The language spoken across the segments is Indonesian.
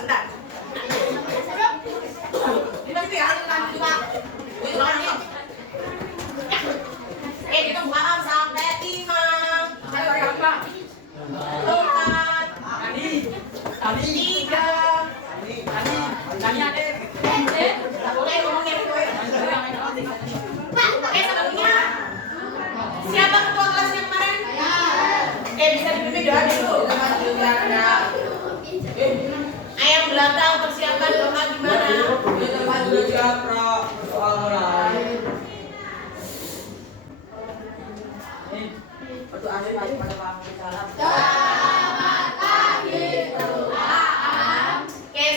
sebentar. Lima itu ya, lanjut Pak. Kita buka sampai 5. Berapa? 4. Tadi 3. Tadi ada. Tak boleh ngomongnya itu. Pak, sebelumnya siapa ketua kelasnya kemarin? Bisa dipimpin doa dulu. Ayam belakang persiapan doa gimana? Oke,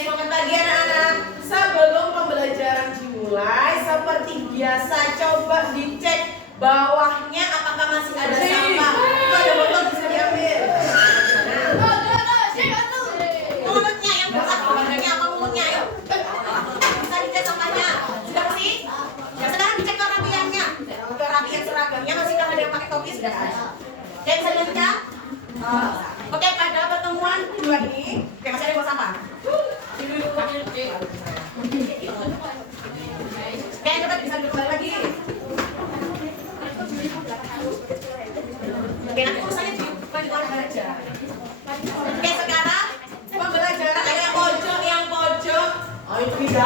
selamat pagi anak-anak. Sebelum pembelajaran dimulai, seperti biasa coba dicek bawahnya apakah masih ada sampah. Itu ada botol bisa diambil. Mulutnya yang besar, badannya apa mulutnya? Ayo. Bisa dicek sampahnya. Sudah sih? Ya sekarang dicek kerapiannya. Kerapian seragamnya masihkah ada yang pakai topi? Sudah ada. Oke, bisa dilanjutkan? Oke, pada pertemuan kedua ini, oke masih ada yang bawa sampah. Oke, coba bisa duduk kembali lagi. Oke, nanti urusannya di luar aja. Oke, sekarang pembelajaran yang pojok. Oh, itu bisa.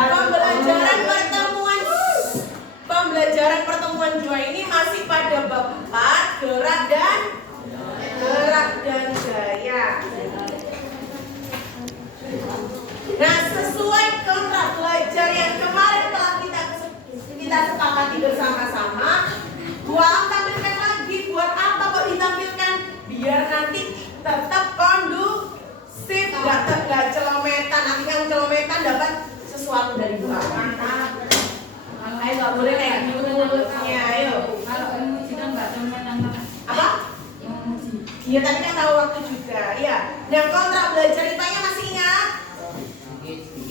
Pembelajaran pertemuan 2 ini masih pada bab 4, gerak dan gaya. Nah, sesuai kontrak belajar yang kemarin telah kita sepakati bersama-sama, buat tampilkan lagi. Buat apa kok ditampilkan? Biar nanti tetap kondusif, nggak celometan. Nanti yang celometan dapat sesuatu dari buah. Ayo, nggak boleh kayak gitu mulutnya. Ayo. Kalau emoji kan nggak celometan. Apa? Iya, tadi kan tahu waktu juga. Iya. Dan kontrak belajar IPA-nya masih ingat?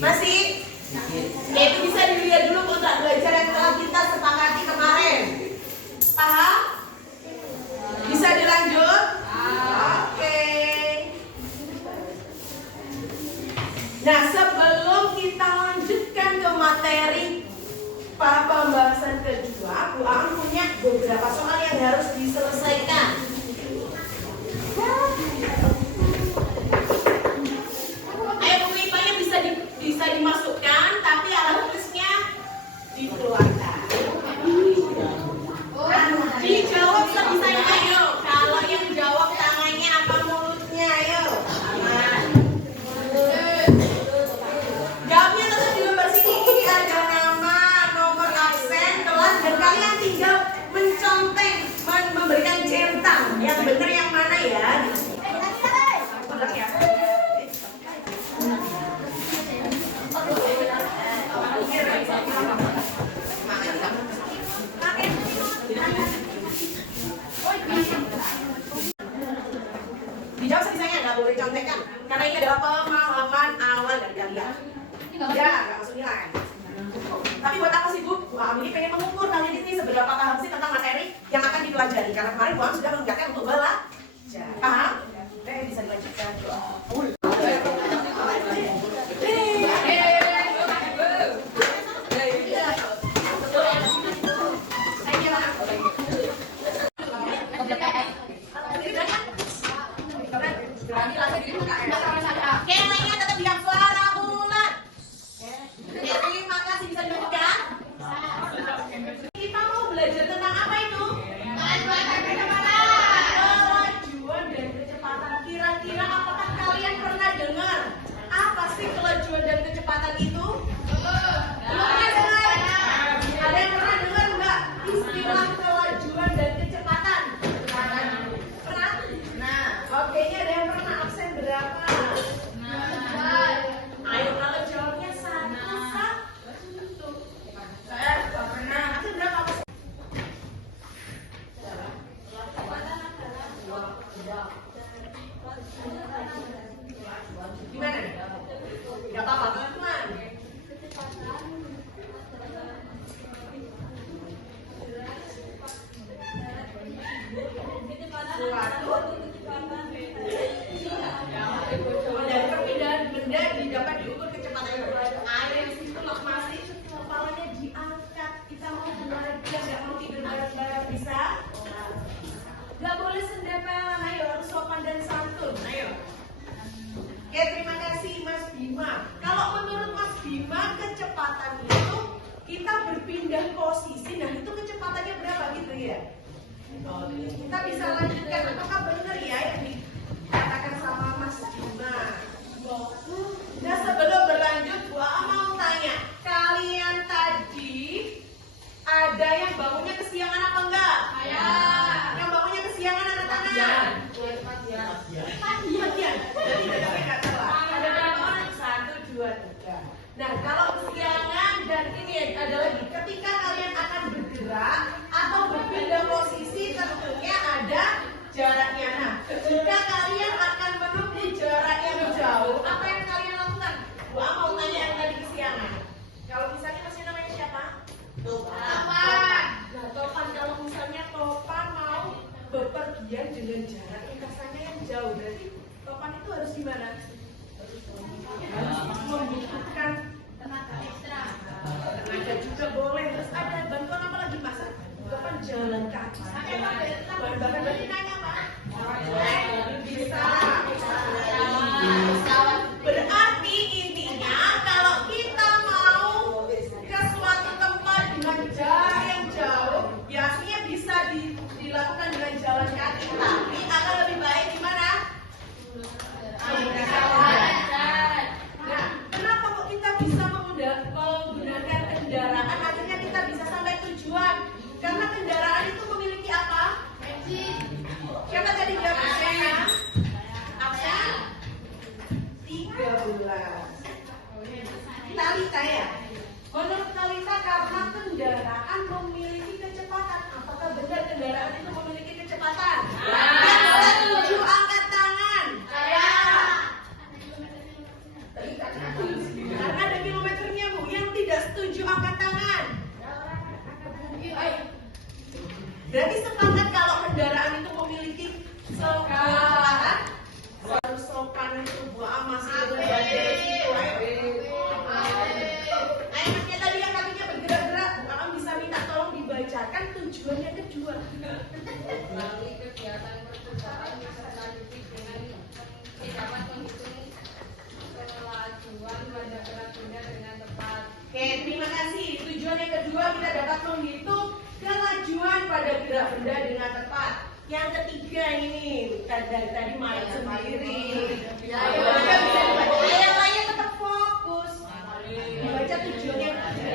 Masih? Ya, itu bisa dilihat dulu kontrak belajar yang telah kita sepakati kemarin. Paham? Bisa dilanjut? Oke. Nah, sebelum kita lanjutkan ke materi pembahasan kedua, Bu Ang punya beberapa soal yang harus diselesaikan. Ayo, buku IPA-nya bisa dimasukkan, tapi alat tulisnya dikeluarkan. Dijawab sebisanya, ayo. Kalau yang jawab tangannya apa mulutnya, ayo. Jawabnya tetap di lembar sini. Ini ada nama, nomor absen, kelas, dan kalian tinggal menconteng, memberikan centang. Yang benar yang mana ya? Dijawab sebisanya, nggak boleh contekan, karena ini adalah pemahaman awal dari kalian. Ya, nggak masuk nilai. Tapi buat apa sih Bu? Bu Am ini pengen mengukur kalian ini seberapa paham sih tentang materi yang akan dipelajari. Karena kemarin Bu Am sudah mengingatkan untuk belajar. Paham? Oke, bisa dilanjutkan. Gimana? Gak apa-apa teman-teman. Suatu dari perpindahan benda didapat diukur Bima. Kalau menurut Mas Bima, kecepatan itu kita berpindah posisi. Nah, itu kecepatannya berapa gitu ya? Kita bisa lanjutkan. Apakah benar ya yang dikatakan sama Mas Bima? Nah, sebelum berlanjut, Bu Aa mau tanya, kalian tadi ada yang bangunnya kesiangan apa enggak? Yang bangunnya kesiangan ada tangan? Bagian. Jadi tidak salah. Ada berapa orang? 1, 2, 3. Nah, kalau kesiangan dan ini ada lagi. Ketika kalian akan bergerak atau berpindah posisi, tentunya ada jaraknya. Nah, jika kalian akan menempuh jarak yang jauh, apa yang kalian lakukan? Gua mau tanya yang tadi kesiangan. Kalau misalnya masih namanya siapa? Topan. Nah, Topan, kalau misalnya Topan mau bepergian dengan jarak yang kasarnya yang jauh, berarti Topan itu harus gimana? Harus membutuhkan tenaga ekstra. tenaga juga boleh. Terus ada bantuan apa lagi Mas? Topan jalan kaki. Bahkan berarti nanya Pak? Bisa. Berarti intinya kalau kita mau ke suatu tempat dengan jarak yang jauh, biasanya bisa dilakukan dengan jalan kaki, tapi akan lebih baik gimana? Nah, kenapa kok kita bisa menggunakan kendaraan? Akhirnya kita bisa sampai tujuan. Karena kendaraan itu memiliki apa? Siapa tadi jawabnya? Apa? 13. Talita ya? Menurut Talita, karena kendaraan memiliki kecepatan. Apakah benar kendaraan itu memiliki kecepatan? Yang setuju angkat tangan. Karena ada kilometernya Bu. Yang tidak setuju angkat tangan. Berarti sepakat kalau kendaraan itu memiliki kecepatan. Harus sopan itu Bu masih berbagai situ. Enaknya tadi yang kakinya bergerak-gerak, Bu bisa minta tolong dibacakan tujuannya kedua. Melalui kegiatan percobaan bisa dilanjuti dengan dapat menghitung kelajuan pada gerak benda dengan tepat. Oke, terima kasih. Tujuan yang kedua kita dapat menghitung kelajuan pada gerak benda dengan tepat. Yang ketiga ini dari tadi main sendiri. Ayo bisa dibaca. Yang lainnya tetap fokus. Dibaca tujuannya ketiga.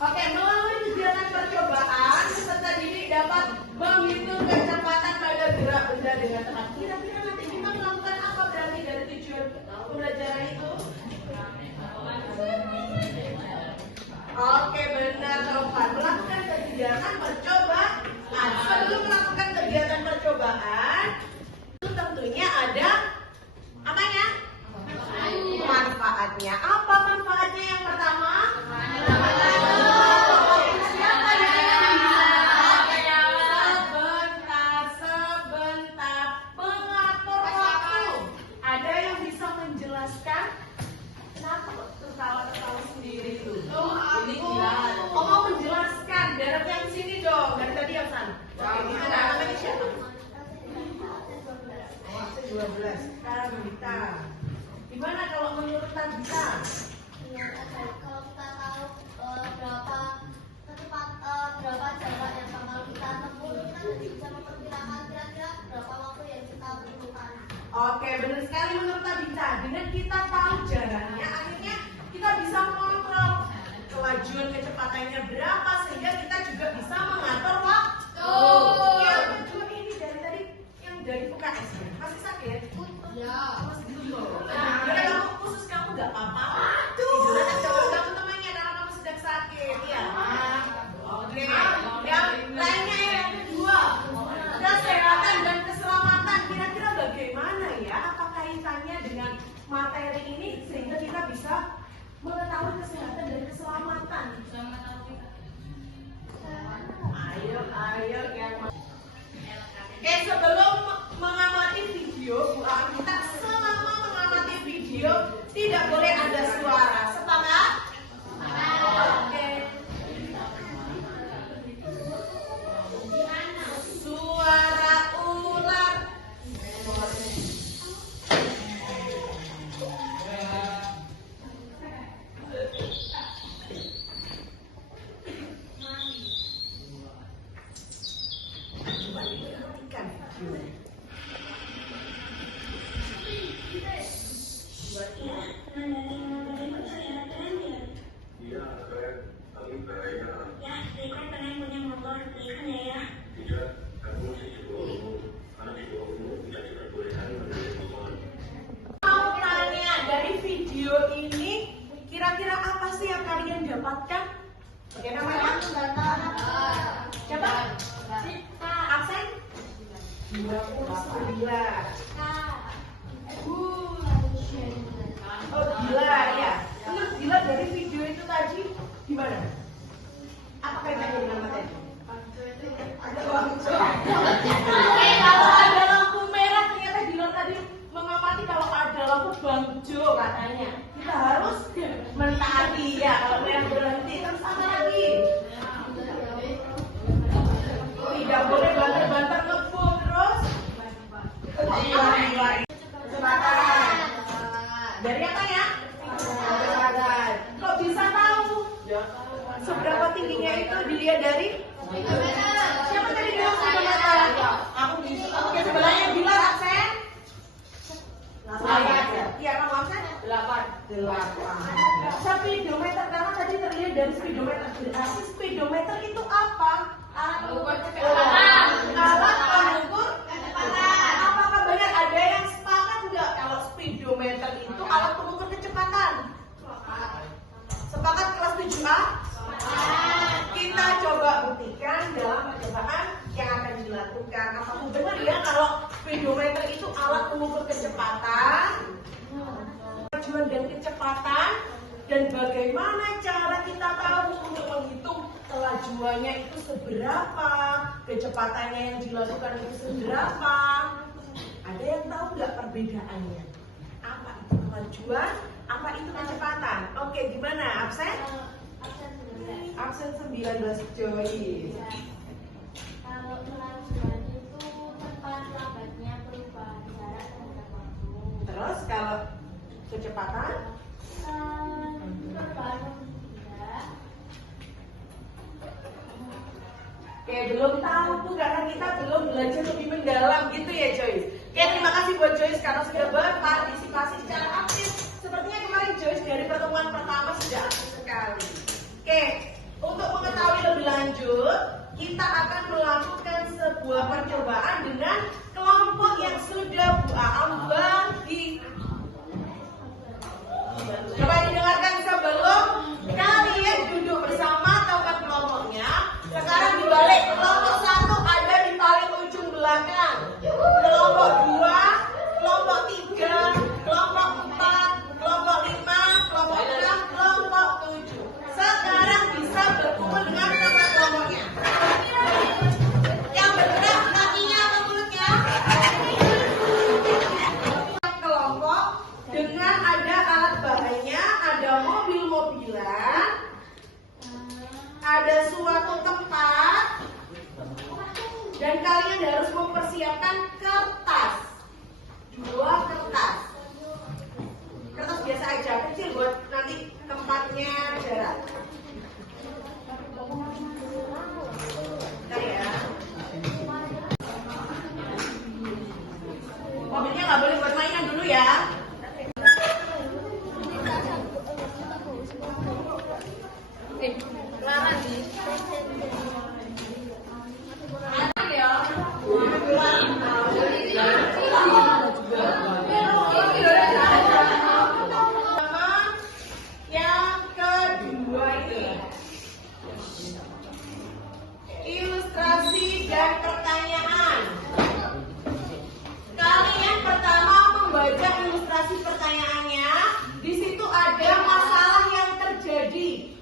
Oke, melalui kegiatan percobaan peserta didik dapat menghitung kecepatan pada gerak benda dengan tepat. Kira-kira nanti kita melakukan apa berarti dari tujuan pembelajaran itu? Oke, benar Topan. Melakukan kegiatan percobaan. Sebelum melakukan kegiatan percobaan, itu tentunya ada apanya? Manfaatnya. Apa manfaatnya yang pertama? Siapa yang bisa? Sebentar. Mengatur waktu. Ada yang bisa menjelaskan? Kenapa kok tertawa-tertawa sendiri itu? Oh, mau menjelaskan. Dari yang sini dong. Dari tadi yang sana. Oke, di sana. Namanya siapa? 12. Tabita. Gimana kalau menurut Tabita? Kalau kita tahu berapa jarak yang bakal kita tempuh, kita bisa memperkirakan kira-kira berapa waktu yang kita butuhkan. Oke, benar sekali menurut Tabita. Dengan kita tahu jaraknya, akhirnya kita bisa mengontrol kelajuan kecepatannya berapa, sehingga kita juga bisa mengatur waktu. Yang kedua ini dari tadi yang dari UKS masih sakit? Ya. Jadi kamu khusus kamu nggak apa-apa. Tiduran aja kamu temannya karena kamu sedang sakit, ya. Oke. Yang lainnya yang kedua, kesehatan dan keselamatan. Kira-kira bagaimana ya? Apa kaitannya dengan materi ini sehingga kita bisa mengetahui kesehatan dan keselamatan? Ayo yang. Oke, sebelum mengamati video, Bu Am, kita selama mengamati video tidak boleh ada suara. Sepakat? Oke. Suara Iya, keren. Tapi bahaya. Ya, saya kan pengen punya motor, ikan ya. Tidak, kamu mesti coba umur. Karena di bawah umur tidak diperbolehkan membeli motor. Mau tanya dari video ini, kira-kira apa sih yang kalian dapatkan? Oke, namanya? Siapa? Absen? 29. Oh, gila ya. Menurut gila dari video itu tadi gimana? Apa kaitannya dengan materi? Ada lampu. Kalau ada lampu merah ternyata Gila tadi mengamati kalau ada lampu bangjo katanya. Kita harus mentaati ya kalau merah berhenti. Terus apa lagi? Tidak boleh banter-banter ngebom terus. Kecepatan. Dari apa ya? Kecepatan. Kok bisa tahu? Seberapa tingginya itu dilihat dari? Siapa tadi bilang speedometer? Aku bisa. Oke, sebelahnya Bila absen? 8. Iya, kamu absen? 8. Speedometer karena tadi terlihat dari speedometer. Berarti speedometer itu apa? Alat pengukur kecepatan. Alat pengukur kecepatan. Apakah benar ada yang sepakat nggak kalau speedometer itu alat pengukur kecepatan? Sepakat kelas 7A? Kita coba buktikan dalam percobaan yang akan dilakukan. Apakah benar ya kalau speedometer itu alat pengukur kecepatan, kemajuan dan kecepatan, dan bagaimana cara kita tahu untuk menghitung kelajuannya itu seberapa, kecepatannya yang dilakukan itu seberapa? Ada yang tahu nggak perbedaannya? Apa itu kelajuan? Apa itu kecepatan? Oke, gimana? Absen? Absen 19 Joy. Kalau kelajuan itu cepat lambatnya perubahan jarak terhadap waktu. Terus kalau kecepatan? Perubahan tidak. Oke, belum tahu tuh karena kita belum belajar lebih mendalam gitu ya Joyce. Oke, terima kasih buat Joyce karena sudah berpartisipasi secara aktif. Sepertinya kemarin Joyce dari pertemuan pertama sudah aktif sekali. Oke, untuk mengetahui lebih lanjut, kita akan melakukan sebuah percobaan dengan kelompok yang sudah Bu Aam bagi. Coba didengarkan sebelum kalian duduk bersama tempat kelompoknya. Sekarang dibalik, kelompok 1 ada di paling ujung belakang. Kelompok 2, kelompok 3, kelompok 4, kelompok 5, kelompok 6, kelompok 7. Sekarang bisa berkumpul dengan tempat kelompoknya. Yang bergerak kakinya atau mulutnya? Kelompok dengan ada alat bahannya, ada mobil-mobilan, ada suatu tempat, dan kalian harus mempersiapkan kertas. 2 kertas. Kertas biasa aja, kecil buat nanti tempatnya jarak. Bentar ya. Mobilnya nggak boleh buat mainan dulu ya. Larang nih. Ada ya. Yang kedua ini ilustrasi dan pertanyaan. Kalian pertama membaca ilustrasi pertanyaannya. Di situ ada masalah yang terjadi.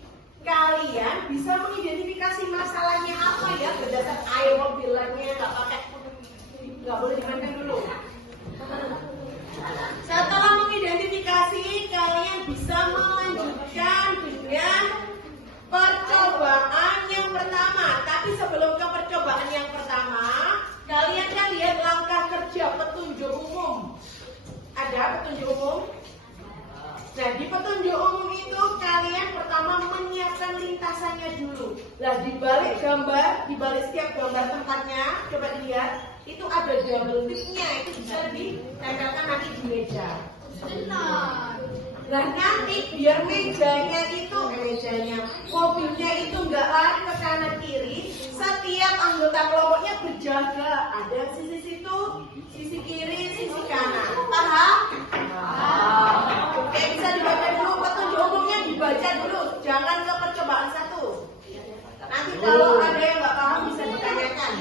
Kalian bisa mengidentifikasi masalahnya apa ya berdasarkan air mobilannya, nggak boleh dimakan dulu. Setelah mengidentifikasi, kalian bisa melanjutkan dengan percobaan yang pertama. Tapi sebelum ke percobaan yang pertama, kalian kan lihat langkah kerja petunjuk umum. Ada petunjuk umum? Nah, di petunjuk umum itu kalian pertama menyiapkan lintasannya dulu. Lah di balik gambar, di balik setiap gambar tempatnya, coba dilihat, itu ada double tipnya, itu bisa ditempelkan nanti di meja. Nah nanti biar mobilnya itu nggak lari ke kanan kiri, setiap anggota kelompoknya berjaga, ada sisi situ, sisi kiri, sisi kanan. Paham? Oke, bisa dibaca dulu, petunjuk umumnya dibaca dulu, jangan ke percobaan satu. Nanti kalau ada yang nggak paham bisa ditanyakan.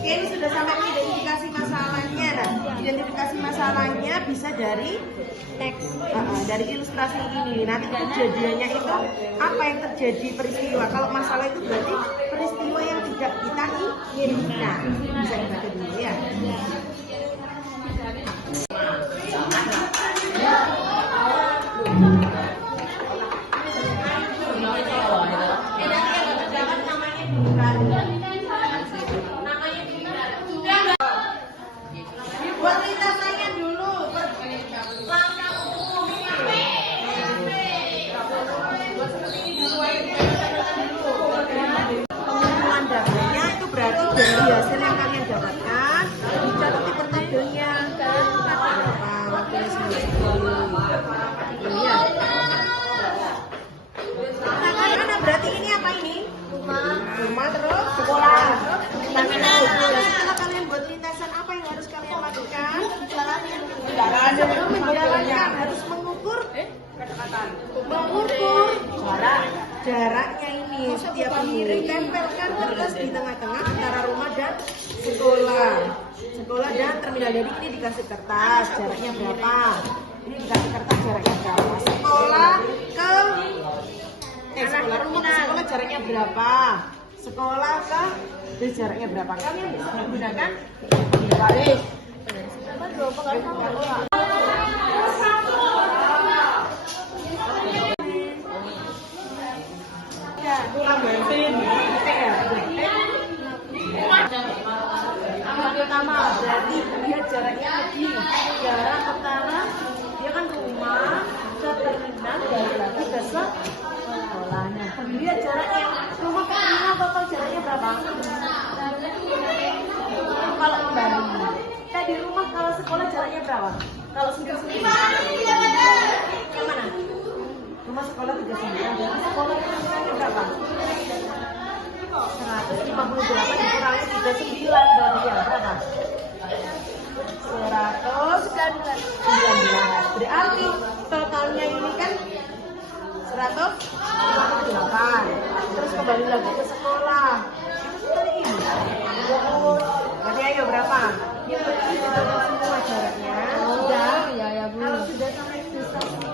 Oke, ini sudah sampai identifikasi masalahnya. Nah, identifikasi masalahnya bisa dari teks, dari ilustrasi ini. Nanti kejadiannya itu apa yang terjadi peristiwa. Kalau masalah itu berarti peristiwa yang tidak kita inginkan. Bisa dibaca dulu ya. Buat lintasannya dulu, langkah umumnya. Buat seperti ini dulu, pengumpulan datanya itu berarti dari hasil yang kalian dapatkan dicatat di tabelnya. Waktunya 9 ya. Mana berarti ini apa ini? Rumah terus sekolah. Setelah kalian buat lintasan, apa yang harus kalian lakukan? Menjalankan, harus mengukur jaraknya ini. Setiap guru tempelkan kertas di tengah-tengah antara rumah dan sekolah. Sekolah dan terminal. Jadi ini dikasih kertas, jaraknya berapa? Ini dikasih kertas, jaraknya berapa? Sekolah ke sekolah, rumah ke sekolah jaraknya berapa? Sekolah ke jaraknya berapa? Kalian bisa menggunakan garis. Pertama berarti lihat jaraknya lagi, jarak antara dia kan rumah ke terminal dari lagi ke sekolah. Nah, lihat jaraknya rumah ke terminal total jaraknya berapa? Kalau kembali kita di rumah, kalau sekolah jaraknya berapa? Kalau sendiri yang mana? Rumah sekolah 39, berarti sekolah terminalnya berapa? 158 dikurangi 39 berarti ya berapa? 119. Berarti totalnya ini kan 158. Terus kembali lagi ke sekolah. Itu seperti ini. Berarti ayo berapa? Ini berarti sudah semua jaraknya. Sudah. Ya Bu. Kalau sudah sampai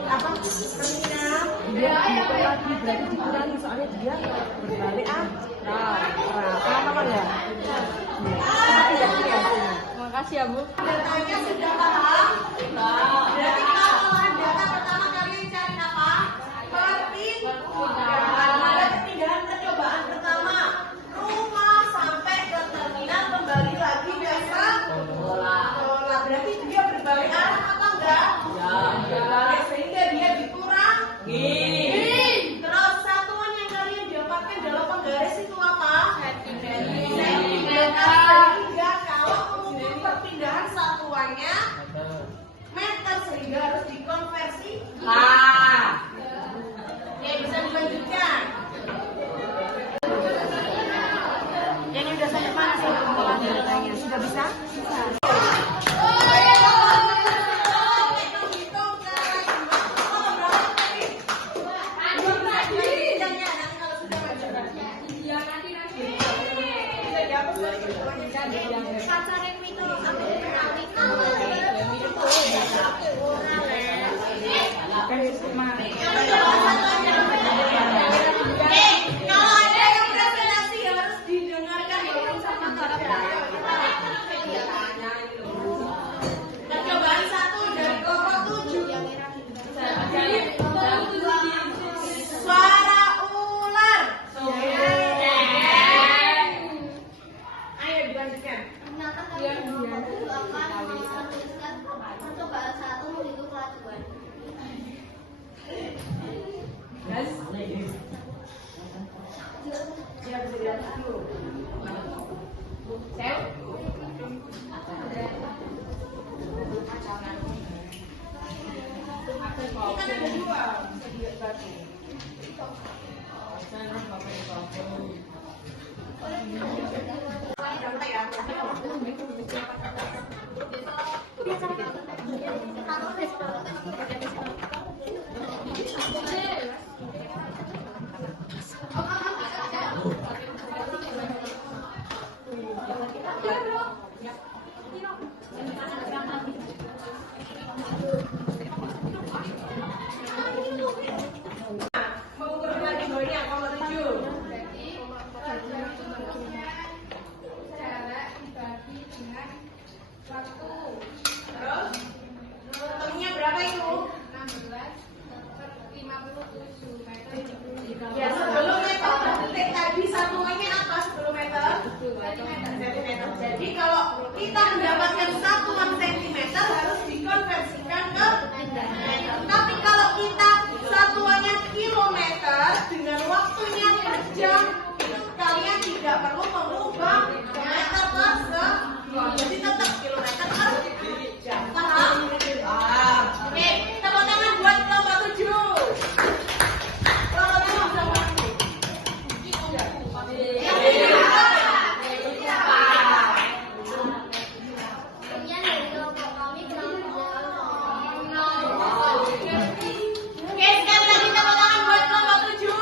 apa? Terminal, dia dihitung lagi, berarti dikurangi soalnya dia berbalik paham apa ya? Terima kasih ya Bu. Datanya sudah paham? Berarti kalau data pertama kalian cari apa? Perpindahan. Ada perpindahan percobaan pertama, rumah sampai ke terminal, kembali lagi ke sekolah. Berarti dia berbalik arah apa enggak? Ya. Berbalik sehingga dia dikurangi. Terus satuan yang kalian dapatkan dalam penggaris itu apa? Sehingga kalau mengukur perpindahan satuannya meter, sehingga harus dikonversi. Oke, bisa dilanjutkan. Yang udah sampai mana sih pengumpulan datanya? Sudah bisa? Kalau ada yang presentasi harus didengarkan walaupun sama percobaan 1 dari kelompok 7. Suara ular. Ayo dilanjutkan. Ternyata kalian akan menuliskan percobaan 1 Mengukur lagi banyak, nomor 7. Jadi rumusnya jarak dibagi dengan waktu. Terus, temunya berapa itu? 16/57 meter. Ya, sebelum meter per detik tadi satuannya apa sebelum meter? Sentimeter. Jadi kalau kita mendapatkan satuan sentimeter harus dikonversikan ke meter. Tapi kalau kita satuannya kilometer dengan waktunya per jam, kalian tidak perlu mengubah ke meter per sekon. Jadi tetap kilometer per jam. Paham? Paham. Oke, tepuk tangan buat kelompok 7. Kemudian dari kelompok kami kelompok Oke, sekali lagi tepuk tangan buat kelompok 7.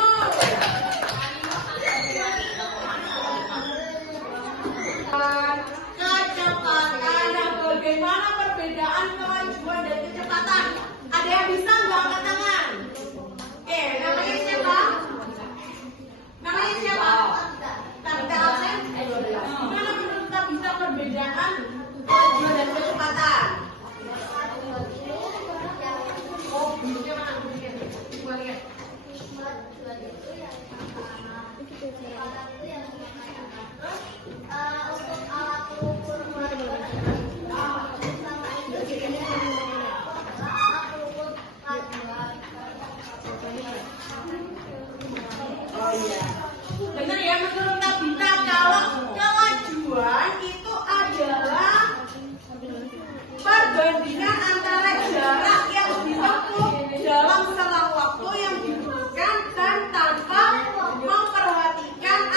Kecepatan dan bagaimana perbedaan kemajuan dan kecepatan? Ada yang bisa nggak angkat tangan? Oke, namanya siapa? Namanya siapa? Tabita Alsen? Gimana menurut Tabita perbedaan kemajuan dan kecepatan? Oh, bunyinya mana? Bunyinya. Coba lihat. untuk alat ukur sama itu alat ukur kemajuan. Oh iya. Benar ya, menurut Tabita kalau kemajuan itu adalah perbandingan antara jarak yang ditempuh dalam selang waktu yang dibutuhkan dan tanpa memperhatikan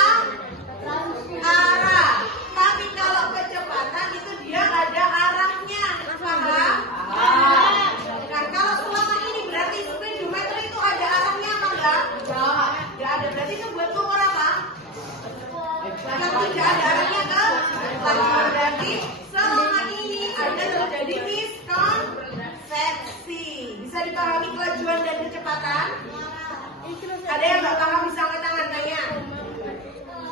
arah. Tapi kalau kecepatan itu dia ada arahnya. Paham? Nah, kalau selama ini berarti speedometer itu ada arahnya apa enggak? Enggak ada. Berarti itu buat ukur apa? Kalau tidak ada arahnya ke lajuan, berarti selama ini ada terjadi miskonseksi. Bisa dipahami kelajuan dan kecepatan? Ada yang nggak paham bisa angkat tangan tanya.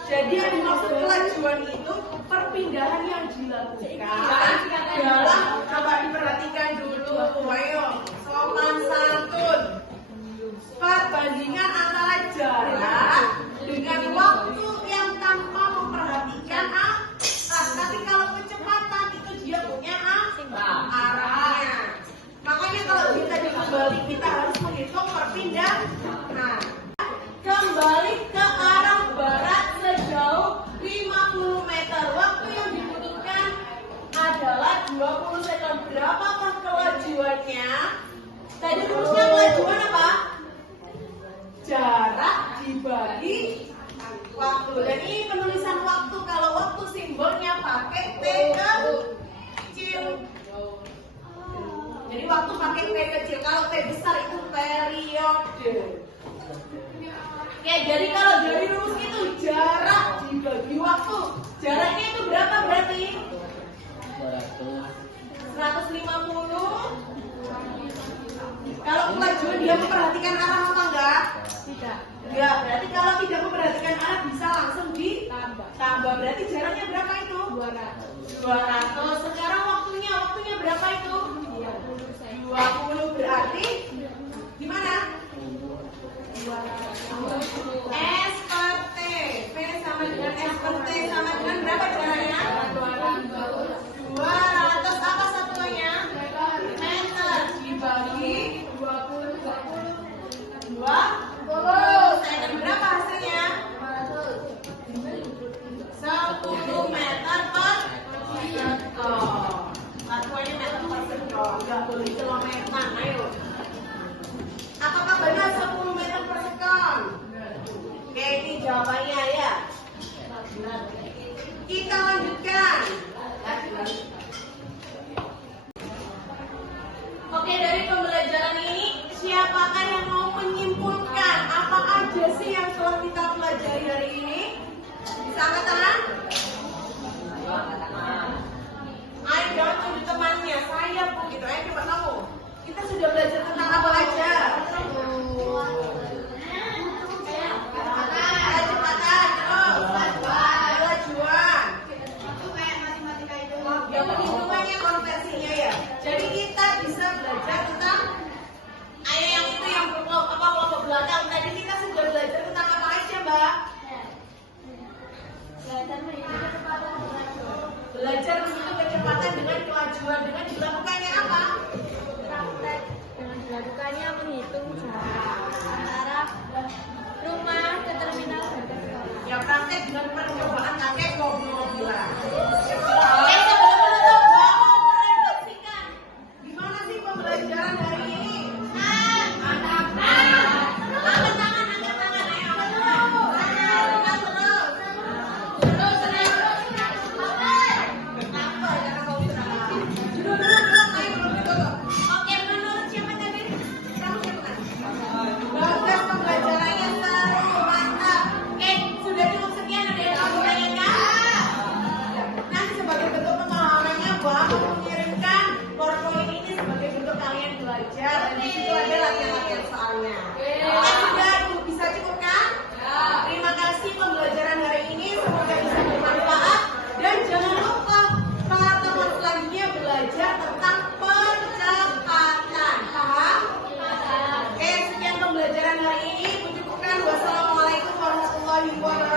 Jadi yang dimaksud kelajuan itu perpindahan yang dilakukan dalam, coba diperhatikan dulu, ayo sopan santun. Perbandingan antara jarak dengan waktu yang tanpa memperhatikan arah. Tapi kalau kecepatan itu dia punya arahnya. Makanya kalau kita kembali kita harus menghitung perpindahan. Kembali ke arah barat sejauh 50 meter. Waktu yang dibutuhkan adalah 20 sekon. Berapakah kelajuannya? Tadi rumusnya kelajuan apa? Jarak dibagi waktu. Dan ini penulisan waktu. Kalau waktu simbolnya pakai P kecil. Jadi waktu pakai P kecil. Kalau P besar itu periode. Ya, jadi kalau dari rumus itu jarak dibagi waktu. Jaraknya itu berapa berarti? 150. Kalau kelajuan dia memperhatikan arah apa enggak? Tidak. Enggak. Berarti kalau tidak memperhatikan arah bisa langsung ditambah. Berarti jaraknya berapa itu? 200. Sekarang waktunya berapa itu? 20. Berarti gimana? S per T. P sama dengan S per T sama dengan berapa jaraknya? 200. Apa satuannya? Meter dibagi 20. 20. Saya berapa hasilnya? 10 meter per sekon. Satuannya meter per sekon. Enggak boleh kilometer. Ayo. Apakah benar 10 meter per sekon? Oke, ini jawabannya ya. Kita lanjutkan. Oke, dari pembelajaran ini, siapakah yang mau menyimpulkan apa aja sih yang telah kita pelajari hari ini? Bisa angkat tangan? Ayo jangan tunjuk temannya, saya bu gitu. Ayo coba kamu. Kita sudah belajar tentang apa aja? Kecepatan, terus kelajuan. Ya perhitungannya konversinya ya. Jadi kita bisa belajar tentang yang itu yang kelompok belakang. Tadi kita sudah belajar tentang apa aja, Mbak? Belajar menghitung kecepatan dengan kelajuan. Dengan dilakukannya apa? Praktek dengan dilakukannya menghitung jarak antara rumah ke terminal dan ke sekolah. Ya praktek dengan percobaan kakek mobil-mobilan. Oke, sebelum menutup, gua mau merefleksikan. Gimana sih pembelajaran hari ini? Mantap. Angkat tangan, ayo. Angkat terus. Terus. Apa ya kalau sudah? Duduk, ayo belum ditutup. Oke, menurut siapa tadi? Kamu siapa? Bagus pembelajarannya seru, mantap. Oke, sudah cukup sekian. Ada yang kamu tanyakan? Nanti sebagai bentuk pemahamannya, Bapak mengirimkan PowerPoint ini sebagai bentuk kalian belajar. Dan di situ ada latihan-latihan soalnya. Oke, sudah bisa cukup kan? Terima kasih pembelajaran hari ini. Semoga bisa bermanfaat. Dan jangan lupa pertemuan selanjutnya belajar tentang percepatan. Paham? Oke, sekian pembelajaran hari ini. Cukupkan. Wassalamualaikum warahmatullahi wabarakatuh.